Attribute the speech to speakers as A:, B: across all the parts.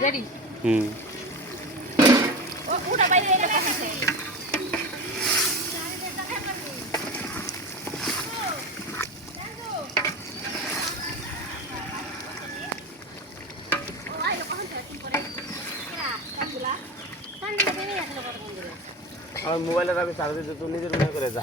A: Ready
B: হুম
A: কাছে
B: আমার মোবাইলের আমি চার্জ দিতে তুই নিজের মনে করে যা।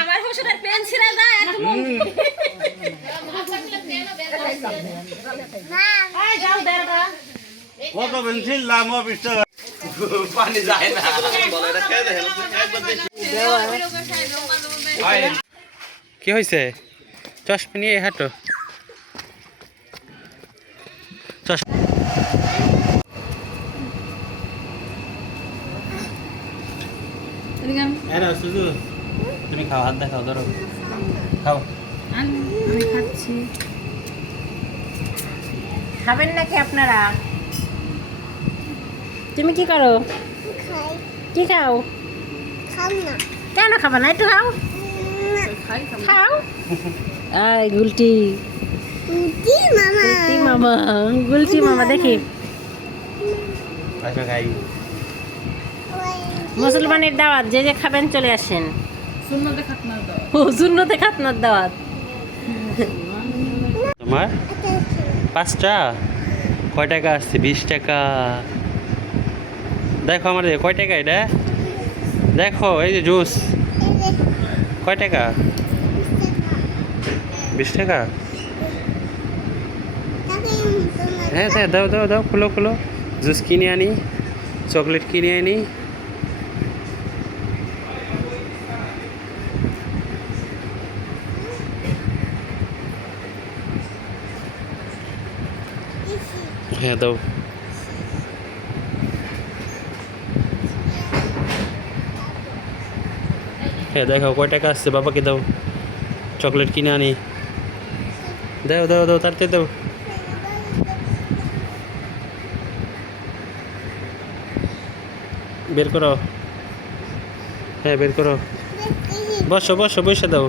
A: আমার শ্বশুরের পেন ছিঁড়ে যায় আর তুমি
B: কত পেন্সিল লাম অফিস পানি যায় না। বলে এটা খেয়ে দেখেন কি হয়েছে চশমা নিয়ে হাঁটো। চশমা হ্যাঁ সুজু তুমি খাও হাত দেখাও ধরো। খাও।
A: আমি খাচ্ছি। খাবেন নাকি আপনারা? তুমি কি করো? কি খাও? কেন খাবে না? একটু খাও। খাও। আই গুলটি। গুলটি মামা। গুলটি মামা দেখি।
B: আচ্ছা
A: মুসলমানের দাওয়াত যে যে খাবেন চলে আসেন। ও শূন্যতে খাতনার দাওয়াত।
B: তোমার? পাঁচটা? কয় টাকা আসছে? বিশ টাকা। দেখো আমার কয় টাকা এটা? দেখো এই যে জুস। কয় টাকা? বিশ টাকা? হ্যাঁ হ্যাঁ দাও দাও দাও খুলো খুলো। জুস কিনে আনি চকলেট কিনে আনি। হ্যাঁ দাও। হ্যাঁ দেখো কয় টাকা আসছে? বাবাকে দাও। চকলেট কিনে আনি। দাও দাও দাও, তাড়াতাড়ি দাও। বের করো। হ্যাঁ বের করো। বসো বসো, বসে দাও।